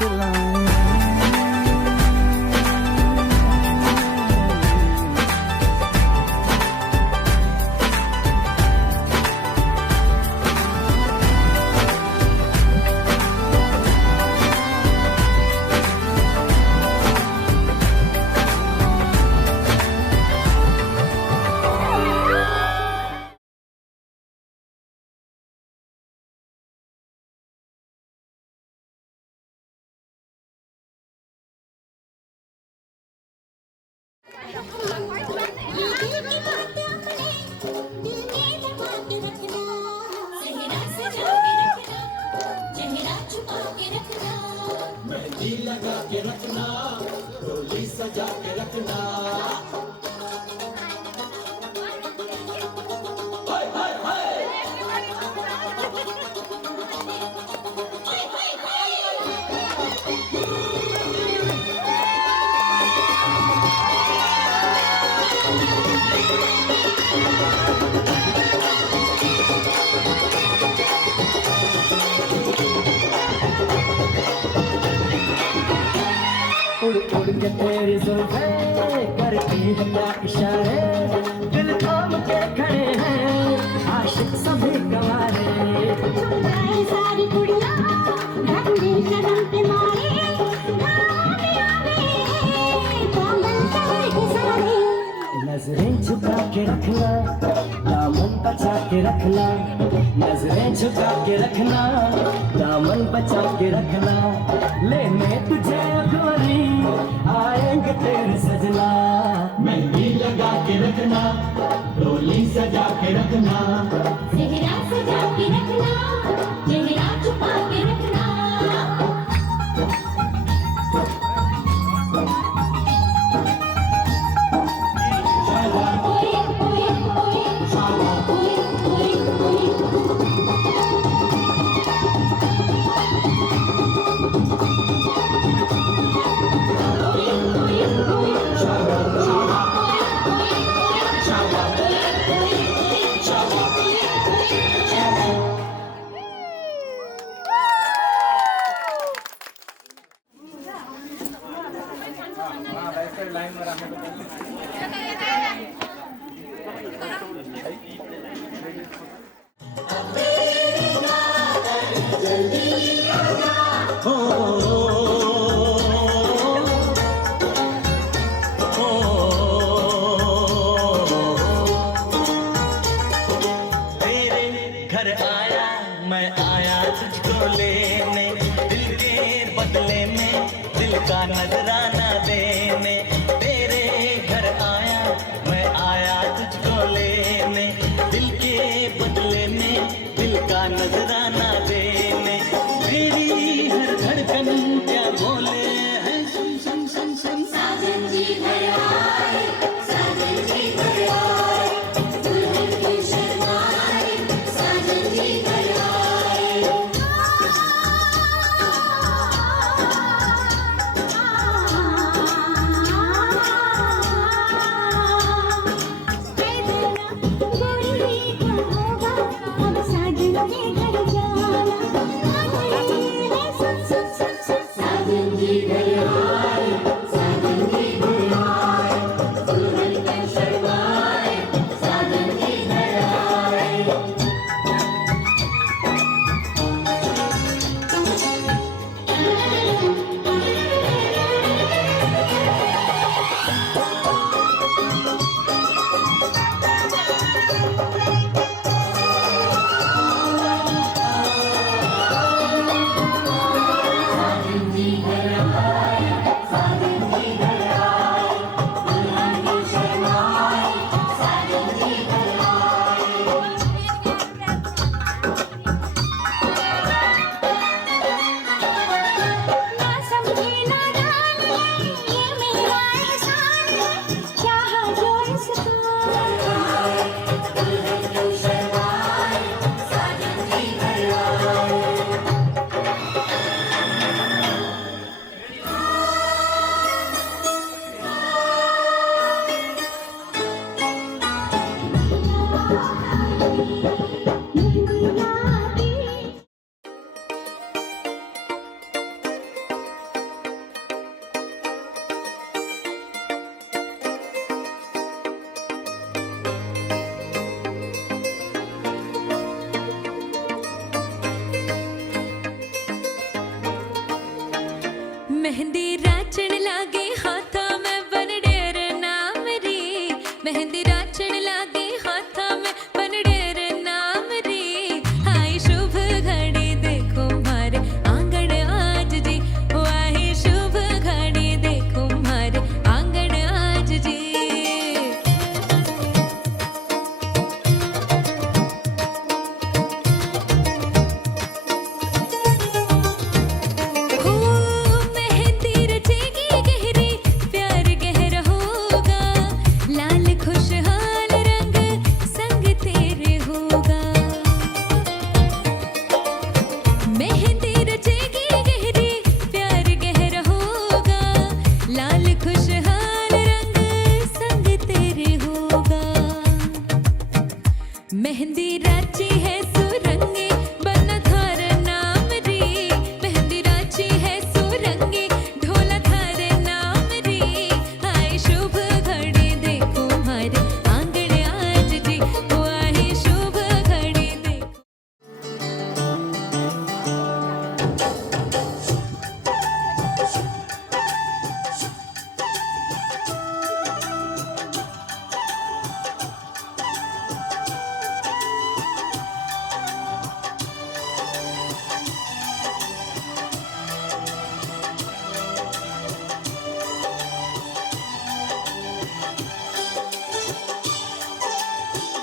बतलाएं। मेहंदी लगा के रखना, डोली सजा के रखना। हाय हाय हाय उड़ उड़ के तेरी जुल्फें करती है क्या इशारे, दिल थाम के खड़े हैं आशिक सभी गवारे। सारी कुड़ियां धंधे कदम पे मारे, नजरें झुका के रखना, दामन बचा के रखना। नजरें झुका के रखना, दामन बचा के रखना। लेने तुझे गोरी आएंगे तेरे सजना। मेहंदी लगा के रखना, डोली सजा के रखना। चेहरा सजा के रखना, चेहरा छुपा के रखना। घर आया मैं आया तुझको लेने, दिल के बदले में दिल का नजराना देने। तेरे घर आया मैं आया तुझको लेने, दिल के बदले में दिल का नजराना देने। मेरी हर धड़कन क्या बोले है सुन सुन सुन सुन। साजन जी घर आए, साजन जी घर आए, दुल्हन की शर्माए, साजन जी घर आए। मेहंदी राचण लागे हाथा में बन डेर नाम री मेहंदी राचण लागे हाथा में बन डेर नाम री आई शुभ घड़ी देखो मारे आंगन आज जी ओ आई शुभ घड़ी देखो मारे आंगन आज जी हो मेहंदी रचेगी गहरी प्यार गहरा होगा लाल खुशहाल रंग संग तेरे होगा मेहंदी रचेगी गहरी प्यार गहरा होगा लाल खुशहाल रंग संग तेरे होगा मेहंदी राची है सुरंगी बना थार नाम री मेहंदी राची है सुरंगी ढोला थार नाम री आई शुभ घड़ी देखो हमारे आंगन आज जी ओ आई शुभ घड़ी देखो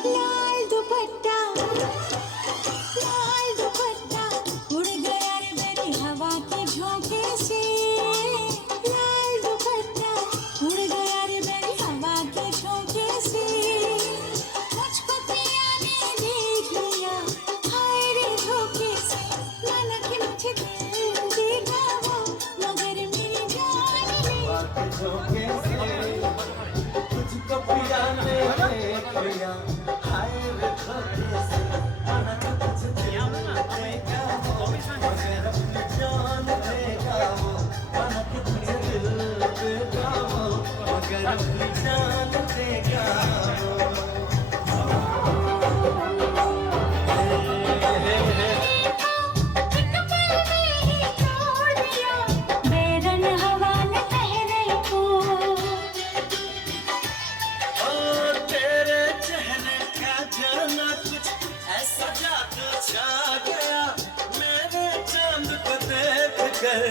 लाल दुपट्टा उड़ गया रे मेरी हवा के झोंके से लाल दुपट्टा उड़ गया रे मेरी हवा के झोंके से मुझको पिया ने देख लिया हाय रे धोखे से माना कि मुझे दिल देगा वो मगर मेरी जान ले झोंके से तुझको पिया ने देख लिया हाय रे धोखे से माना कि तुझे दिल देगा वो मगर अपनी जान देगा वो माना कि तुझे दिल देगा वो मगर अपनी जान देगा बेरन हवा ने पहरे को ओ तेरे चेहरे का जाना कुछ ऐसा जादू छा गया मेरे चांद को देख कर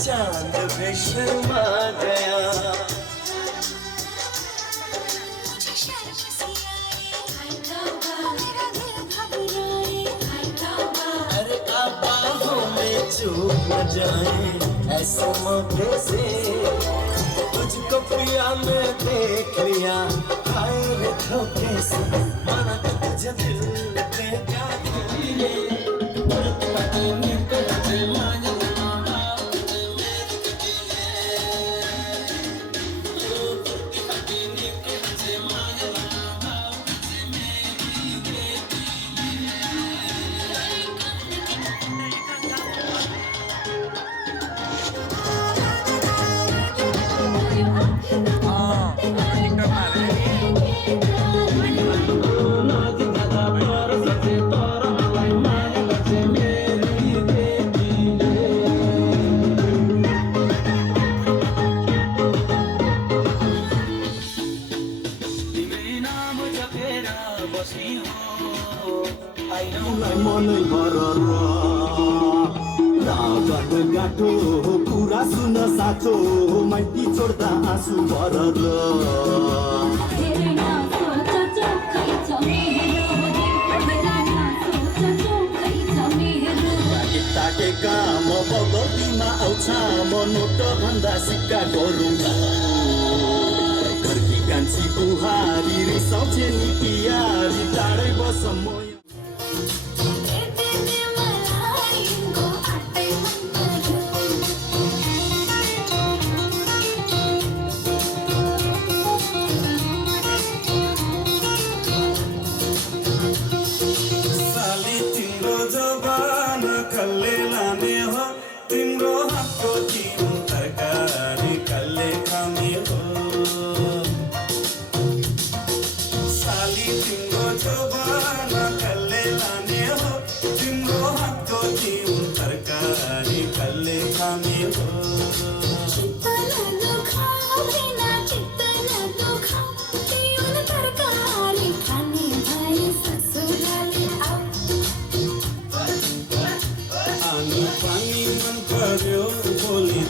चांद भी शर्मा गया मुझे शर्म सी आई हाय तौबा मेरा दिल घबराए हाय तौबा अरे आप बाहों में चूक न जाए ऐसे मौके से तुझको पिया ने देख लिया हाय रे धोखे से माना कि तुझे दिल देगा मनै भरर लागत गाठो कुरा सुन साचो माइती छोड्दा आँसु भरर तेरे ना सोचा चोखै छ मेरो ना सोचा चोखै छ मेरो ताके काम बगतीमा आउँछ म नोट भन्दा सिक्का गरौँला घरकी कान्छी बुहारी रिसाउँछे नि पियारी टाढै बस म तेरे मलाई को आटे साली तिम्रो जवान कल्ले लाने हो तिम्रो हातको तिम्रो तरकारी कल्ले खाने हो साली तिम्रो जवान कल्ले लाने हो तिम्रो हातको तिम्रो तरकारी कल्ले खाने हो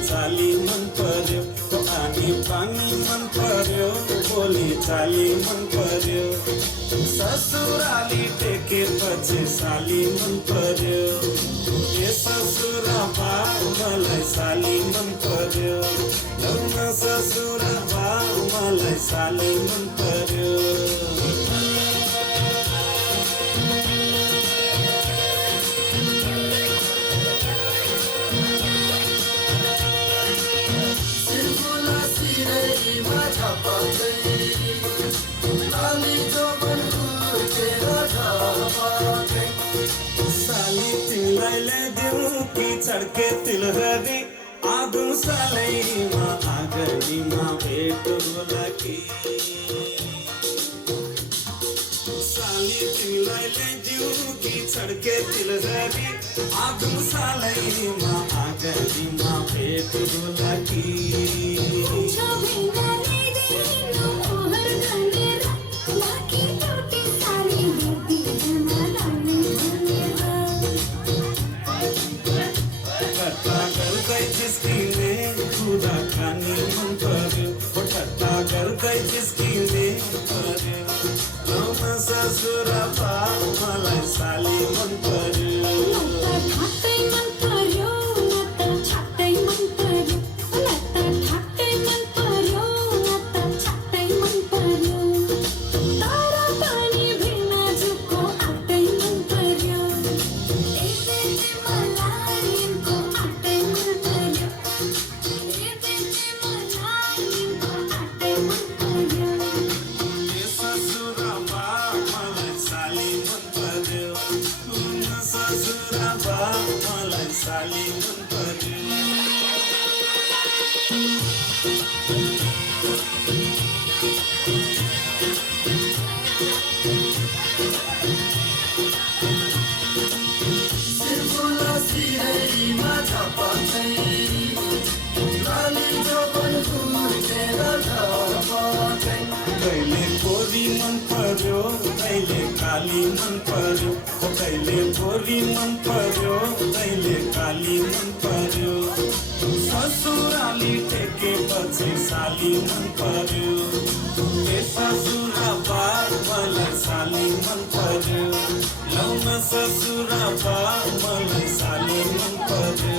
साली मन पर्यो अनि पानी मन पर्यो बोली चाली मन पर्यो ससुराली टेकेपछि साली मन पर्यो ए ससुरा बा मलाई साली मन पर्यो लौन ससुरा बा मलाई साली मन पर्यो साली तिमीलाई ल्याइदिउँ कि चड्के तिलहरी आगो सालैमा आगरीमा भेट होला कि साली तिमीलाई ल्याइदिउँ कि चड्के तिलहरी आगो सालैमा आगरीमा भेट होला कि जिस्किने खुदा खाने मन पर्यो ठट्टा गर्दै जिस्किने पर्यो लौन ससुरा बा मलाई साली मन पर्यो साली मन पर्यो कहिले गोरी मन पर्यो कहिले काली मन पर्यो कहिले गोरी मन पर्यो कहिले काली मन पर्यो ससुराली टेकेपछि साली मन पर्यो ए ससुरा बा मलाई साली मन पर्यो लौन ससुरा बा मलाई साली मन पर्यो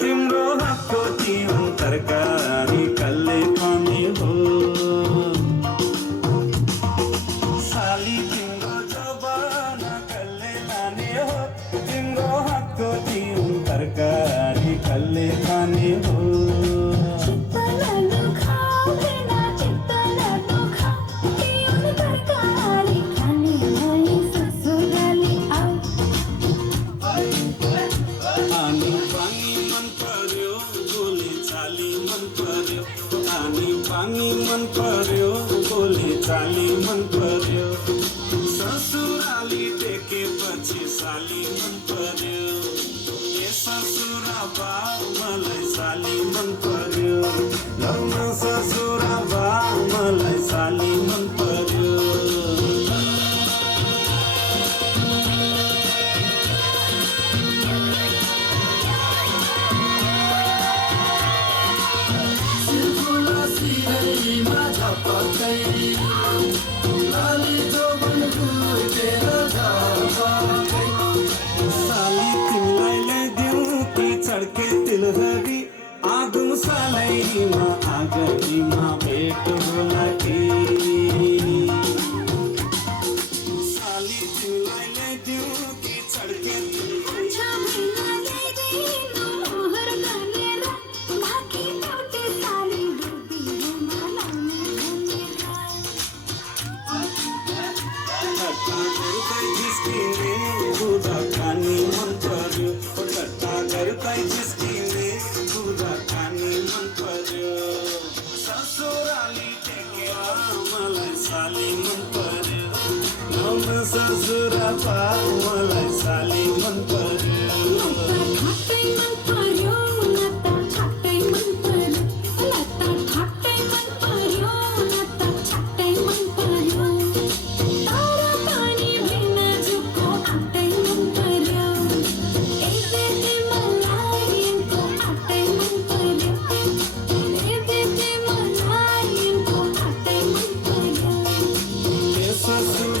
तिम्रो हातको तिउन तरकारी कल्ले खाने हो साली तिम्रो जवाना कल्ले लाने हो तिम्रो हातको तिउन तरकारी कल्ले खाने हो पानी मन पर्यो बोली चाली मन पर्यो ससुराली टेकेपछि साली मन पर्यो ए ससुरा बा मलाई साली मन पर्यो लौन ससुरा बा मलाई साली मन पर्यो साली तिमीलाई ल्याइदिउँ कि चड्के तिलहरी आगो सालैमा आगरीमा भेट होला कि साली तिमीलाई ल्याइदिउँ कि चड्के खुदा खाने मन पर्यो ठट्टा गर्दै जिस्किने खुदा खाने मन पर्यो हजुरबा मलाई साली मन पर्यो ठट्टै मन पर्यो लता ठट्टै मन पर्यो लता ठट्टै मन पर्यो लता ठट्टै मन पर्यो तारा पानी बिन जुको ठट्टै मन पर्यो एबेते मलाई इनको ठट्टै मन पर्यो एबेते मलाई इनको ठट्टै मन पर्यो ए ससुर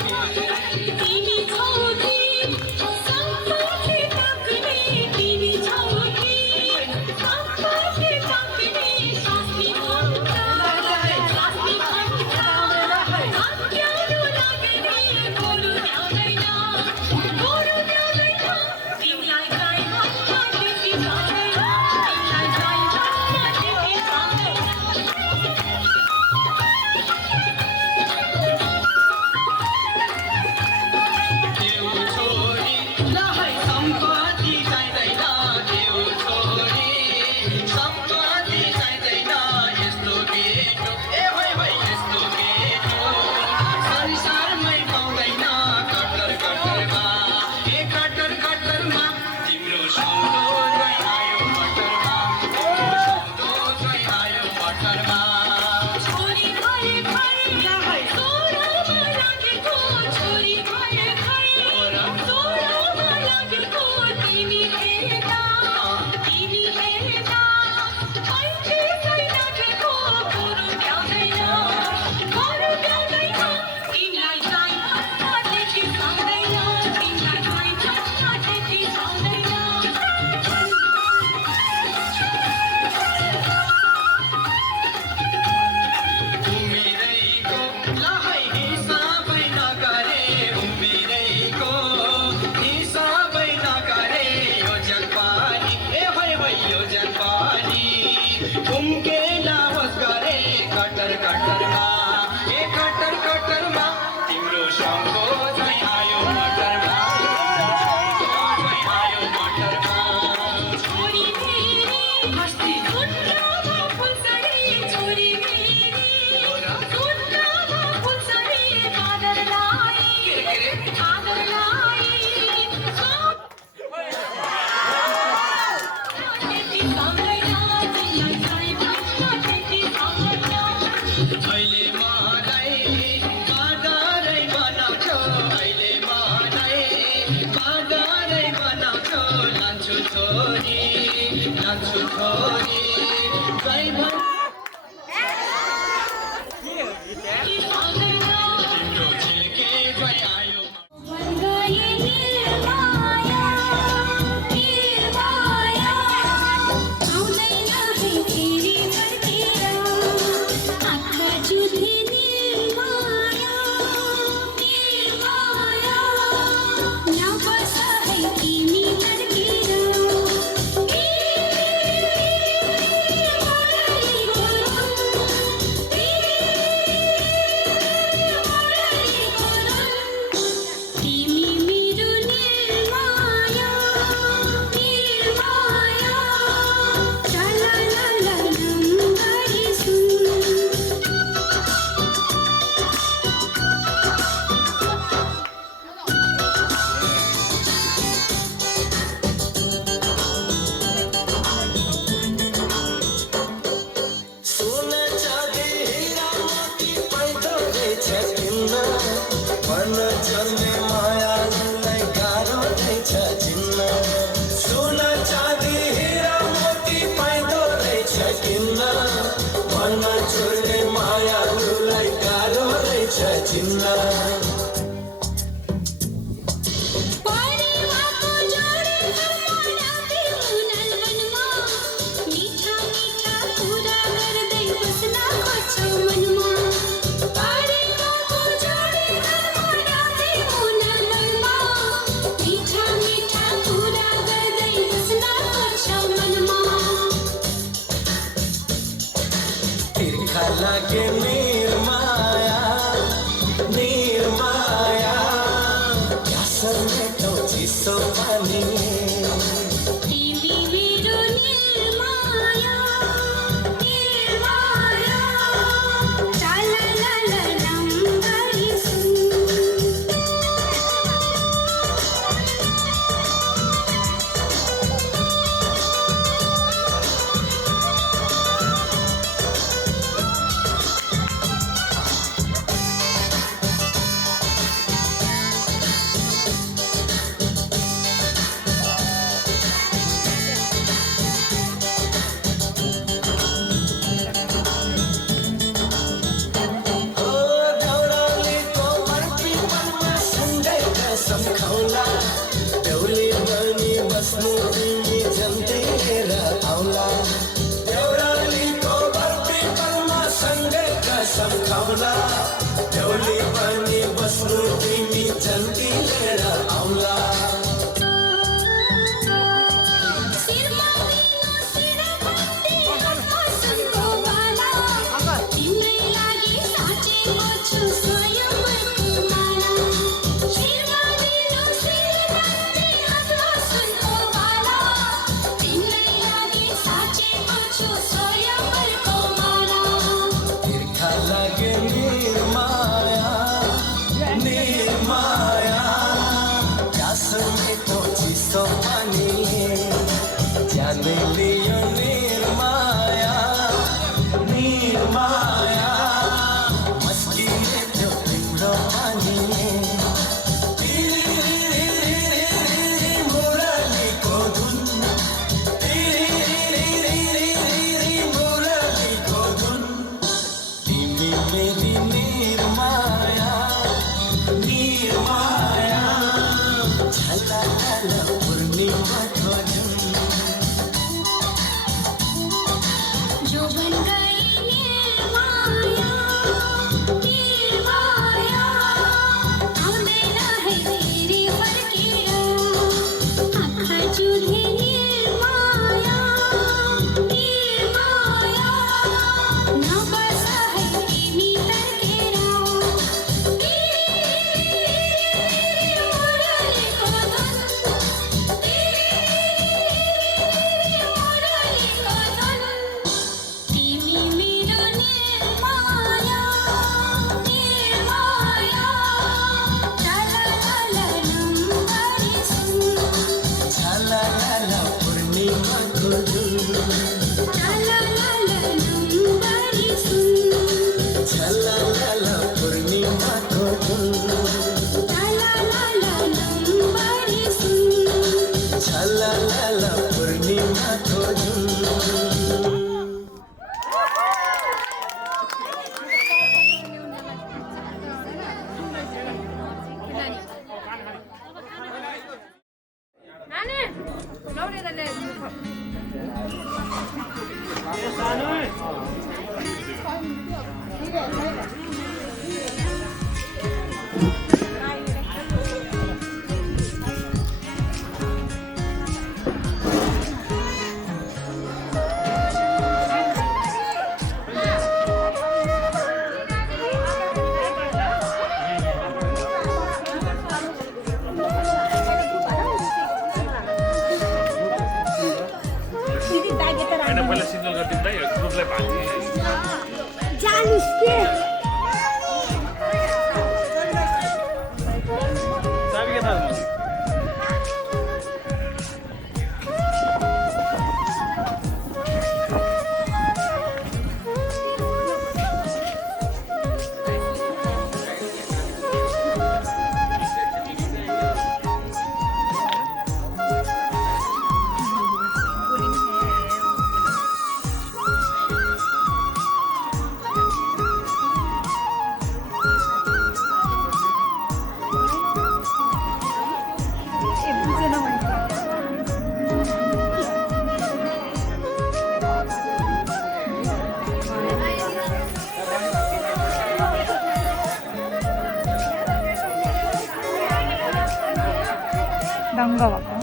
तिमी छौकी सम्पत्ति ताक्ने तिमी छौकी सम्पत्ति ताक्ने शास्ति खण्डा अप्ठ्यारो लाग्ने गोरु भ्याउँदैन तिमीलाई गाई भन्दा त्यति जान्दैन तिमीलाई गाई भन्दा त्यति जान्दैन छोरी भए घर तोरामा लागेको छोरी भए घर तोरामा लागेको तिमी हेर्दा मान्छे सै लागेको गोरु भ्याउँदैन तिमीलाई गाई भन्दा त्यति जान्दैन तिमीलाई गाई भन्दा त्यति जान्दैन छोरी मेरी हस्ती सुन्नमा फुल्छरी छोरी मेरी सुन्नमा फुल्छरी आदरलाई त्यति जान्दैन तिमीलाई गाई भन्दा त्यति जान्दैन अहिले मलाई बाँदरै बनाउँछौ अहिले मलाई बाँदरै बनाउँछौ लान्छु छोरी गाई भन् त्यति जान्दैन तिम्रो झिल्के गई आयो गए निर्माया आउँदैन है फेरि फर्केर आँखा जुधे निर्माया नबस है तिमी फर्केर तिमी मेरो निर्माया चललललम गरी सुन सोना चाँदी हीरा मोती पैदो रहेछ किन्न भन्न चल्ने मायालाई गाह्रो रहेछ चिन्न सोना चाँदी हीरा मोती पैदो रहेछ किन्न भन्न चल्ने मायालाई गाह्रो रहेछ चिन्न परिवारको जोडी सम्म राति तिर्खा लागे निर्माया निर्माया प्यासल मेटो चिसो पानी तिमी मेरो निर्माया निर्माया चललललम गरिसु सम्झौला देउली बनी बस्नु तिमी जन्तेर आउला देउरालीको बर्पीपनमा सँगै कसम खाउला देउली बनी बस्नु तिमी जन्तेर आउला सिरमा बिना सिरबन्दी हसनको बाला तिम्रै लागि साँचेको छु स्वयंवरको माला सिरमा बिना सिरबन्दी हसनको बाला तिम्रै लागि साँचेको छु स्वयंवरको माला तिर्खा लागे निर्माया निर्माया प्यासल मेटो चिसो पानी जाने लियो निर्माया निर्माया मस्किने त्यो तिम्रो पानी मुरलीको धुन मुरलीको धुन तिमी मेरी निर्माया निर्माया झलझल पूर्णिमाको जुन जो बन गई निर्माया निर्माया आउँदैन है फेरि फर्केर आँखा जुधे निर्माया निर्माया नबस है तिमी तर्केर मुरलीको धुन मुरलीको धुन तिमी मेरो निर्माया निर्माया चललललम गरिसु झलझल पूर्णिमाको जुन चललललम गरिसु झलझल पूर्णिमाको जुन चललललम गरिसु झलझल पूर्णिमाको जुन पहिला सिग्नल गरिदिउँ त ग्रुपलाई भाग्ने जानिस के चाबी के थाहा दङ्ग भएको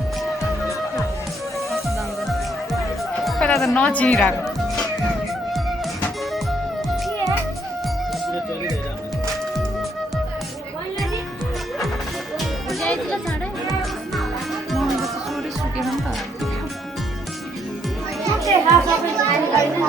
पहिला त नचिनिरहेको Thank you.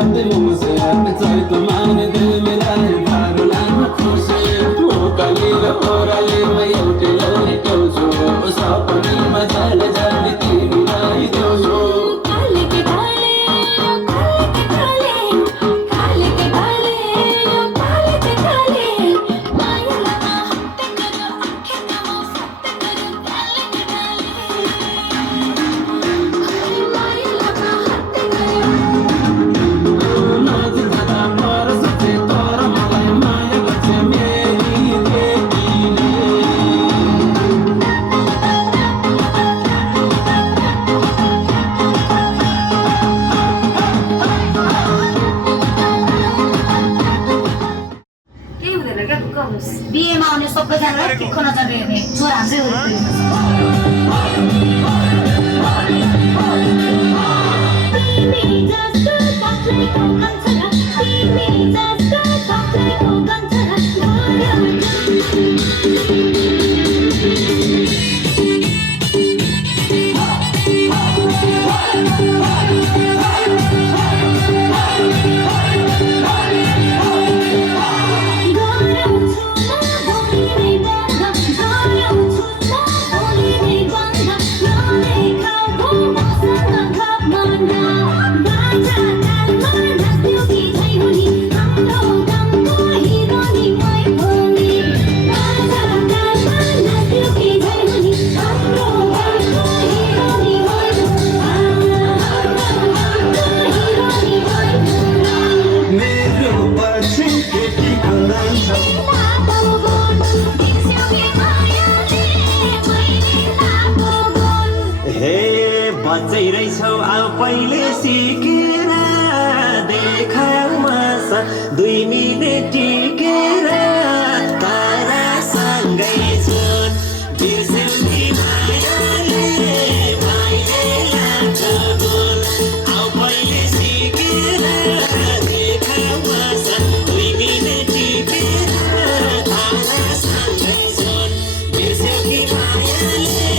बातें मुझसे चाहे तो मान दे मेरा भारो लामा खुशी वो कली ओराले मैं उठे लोरी टोजो सपनी मजाले जाने तेरी राई दोजो काले के काले काले के काले काले के काले माया लगा हत्ते करो आंखें नमो सत्ते करो काले के काले माया लगा हत्ते करो नाच दादा पर सचे तोरा मलाई माया गर्छ मेरी देखिले केही हुँदैन क्या ढुक्क हुनुहोस् बिहेमा आउने सबैजनालाई टिक्को नजरले हेर्ने जोर हाम्रै वरिपरि तिमी जस्तो कप्लेको कन्छरा तिमी जस्तो कप्लेको कन्छरा गराउँछु म भोलि नै बन्द गराउँछु म भोलि नै बन्द नदेखाऊ मसँग घप मन्दा बाजा तालमा नाच्यो कि झै हुनी हाम्रो गाउँको हिरोनी मै हुनी बाजा तालमा नाच्यो कि झै हुनी हाम्रो गाउँको हिरोनी मै हिरोनी मै मेरो पछि केटीको नाम छ हे बच्चै रहेछौ अब पहिले सिकेर देखाऊ मासा 2 मिनेट टिकेर तारासँगै जुन बिर्स्यौ नि मायाले माइले लाग्छ गुण अब पहिले सिकेर देखाऊ मासा 2 मिनेट टिकेर तारासँगै जुन बिर्स्यौ कि मायाले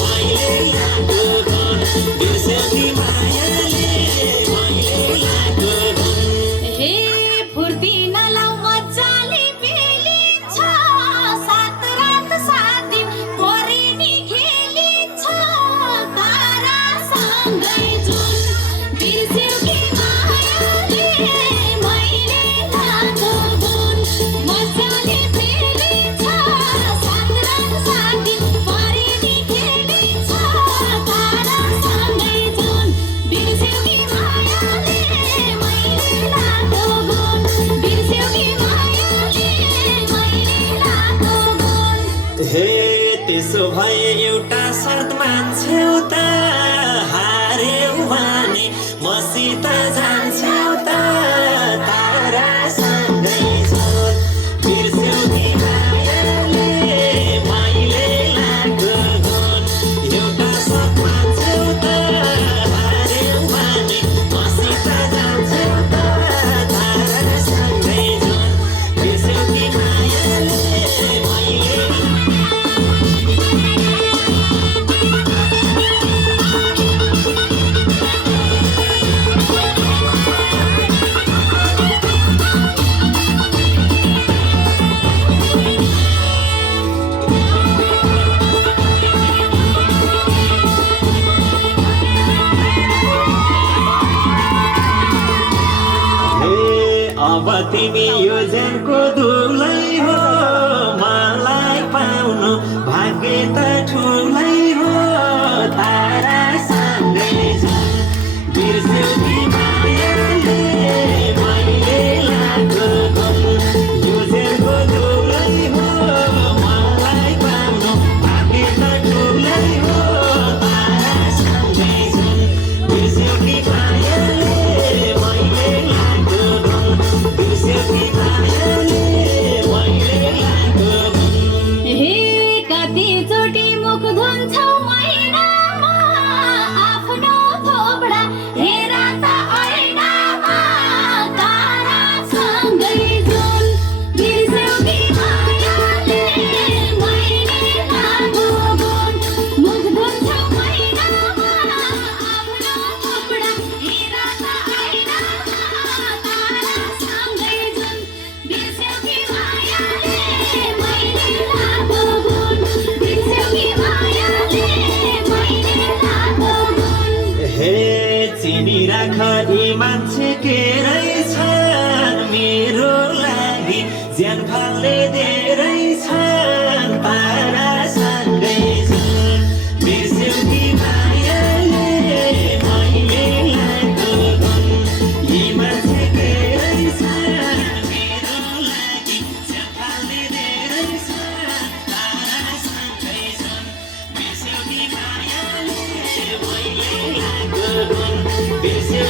माइले लाग्छ गुण बिर्स्यौ कि मायाले माइले लाग्छ गुण हे फुर्ती नलाउ मजाले पेलिन्छ 7 रात 7 दिन परिनी खेलिन्छ तारासँगै जुन बिर्स्यौ कि मायाले मैले लाग्यो गुण मजाले पेलिन्छ 7 रात 7 दिन परिनी खेलिन्छ तारासँगै जुन बिर्स्यौ कि मायाले मैले लाग्यो गुण बिर्स्यौ कि मायाले मैले लाग्यो गुण हे त्यसो भए एउटा शर्त मान्छौ त हार्यौ भने मसित जान्छौ त तारासँगै जुन बिर्स्यौ कि मायाले माइले लाग्यो गुण एउटा शर्त मान्छौ त हार्यौ भने मसित जान्छौ त तारासँगै जुन बिर्स्यौ कि मायाले माइले हे अब तिमी यो जेलको दुलै हो मलाई पाउनु भाग्य त ठुलै हो तारासँगै जुन बिर्स्यौ कि मायाले मैले लाग्यो गुण यो जेलको दुलै हो मलाई पाउनु भाग्य त ठुलै हो तारासँगै जुन बिर्स्यौ कि मायाले मैले लाग्यो गुण बिर्स्यौ कि मायाले मैले लाग्यो गुण हे कतिचोटि मुख धुन्छौ महिनामा आफ्नो थोपडा हेर त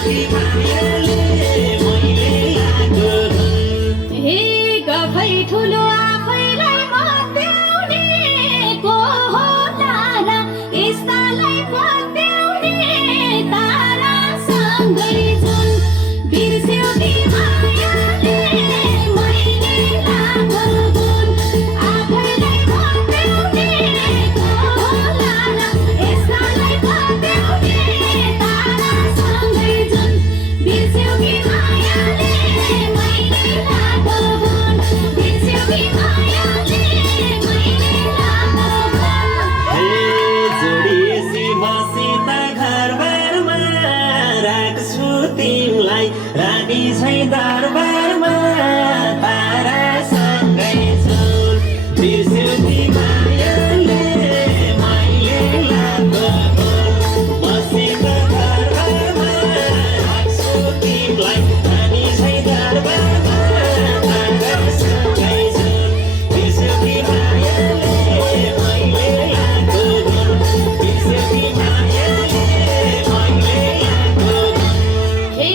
कि मायाले मैले लागो हे गफै ठुलो आफैलाई मत्याउने को होला र यस्तालाई पत्याउने तारासँगै जुन बिर्स्यौ कि मायाले मैले लागो गुण आफैलाई मत्याउने को होला र यस्तालाई पत्याउने तारासँगै जुन बिर्स्यौ कि मायाले मैले लागो गुण बिर्स्यौ कि मायाले मैले लागो गुण हे जोडिएसी बसित घरबारमा राख्छु तिमीलाई रानी झैँ दरबारमा तारासँगै झुल बिर्स्यौ कि मायाले मैले लागो गुण बसित घरबारमा राख्छु तिमीलाई रानी झैँ दरबारमा तारासँगै झुल बिर्स्यौ कि मायाले मैले लागो गुण बिर्स्यौ कि मायाले मैले लागो गुण हे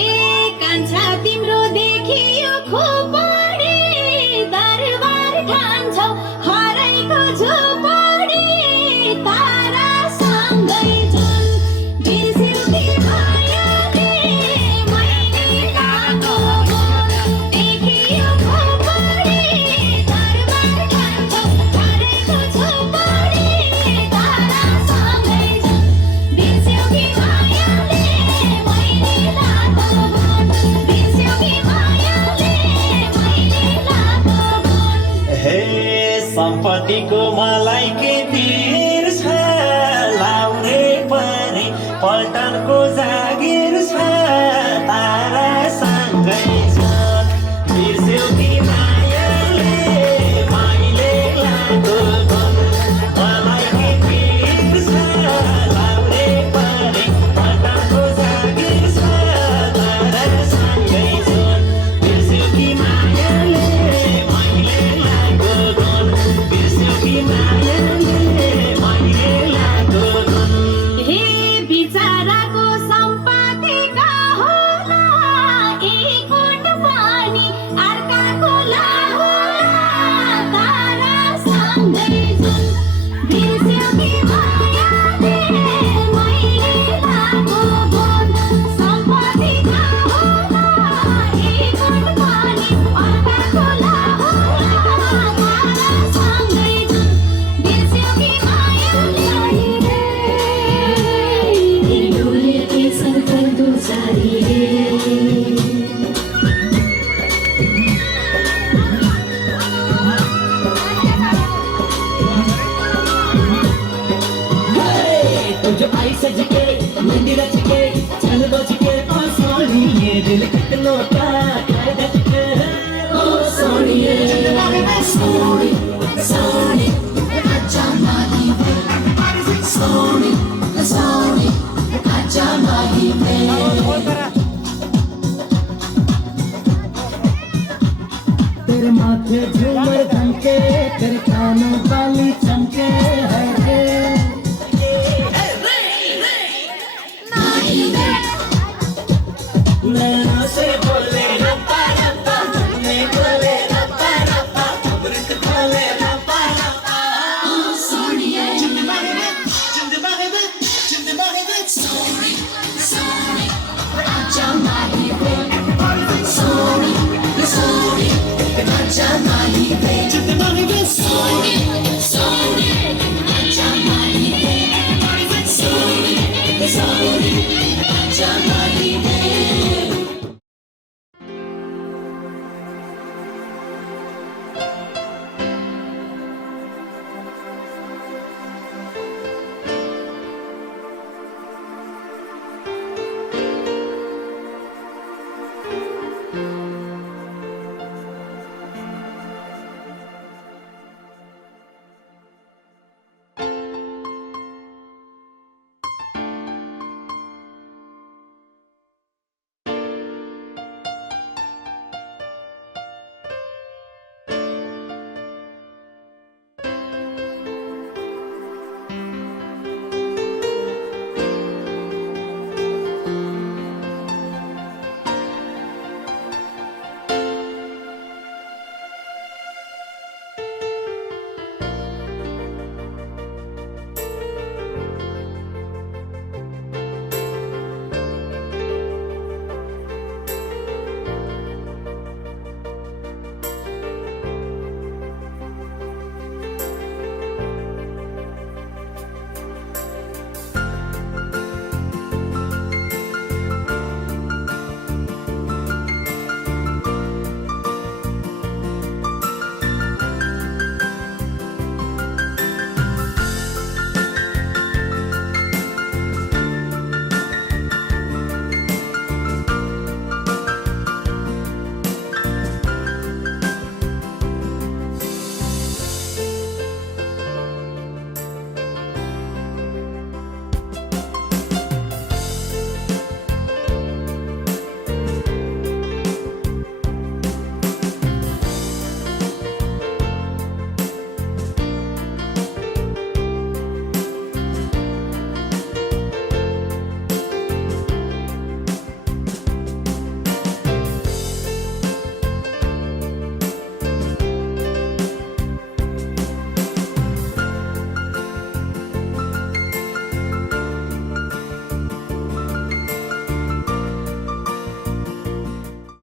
कान्छा तिम्रो देखियो खोपडी दरबार ठान्छौ हराइको झोपडी तारासँगै जुन बिर्स्यौ कि मायाले मैले लागो गुण देखियो खोपडी दरबार ठान्छौ हराइको झोपडी तारासँगै जुन बिर्स्यौ कि मायाले मैले लागो गुण बिर्स्यौ कि मायाले मैले लागो गुण हे सम्पत्तिको मलाई के पिर छ लाउरे परे पल्टनको जागिर छ तारासँगै झुल बिर्स्यौ कि मायाले मैले लागो गुण मलाई के पिर छ लाउरे परे पल्टनको जागिर छ तारासँगै झुल बिर्स्यौ कि मायाले मैले लागो गुण बिर्स्यौ कि मायाले मैले लागो गुण हे बिचाराको सम्पत्तिका होला एक गुण पानी अर्काको लाहोला तारासँगै जुन बिर्स्यौ कि मायाले मैले लागो गुण सम्पत्तिका होला एक गुण पानी अर्काको लाहोला तारासँगै जुन बिर्स्यौ कि मायाले डोले के सर्कल दो सारी तो जो आई सज के मेहंदी रच के चल बज के ओ सोनिए दिल कितनो का कर दच के ओ सोनिए सोनी सोनी अच्छा माही में सोनी सोनी अच्छा माही में तेरे माथे झूमर धमके तेरे कानों वाली चमके है नैना से बोले रप्पा रप्पा ने बोले रप्पा रप्पा अमृत खोले रप्पा रप्पा सोनिए सोनी सोनी अच्छा माही में सोनी सोनी अच्छा माही में सोनी सोनी अच्छा माही में सोनी सोनी अच्छा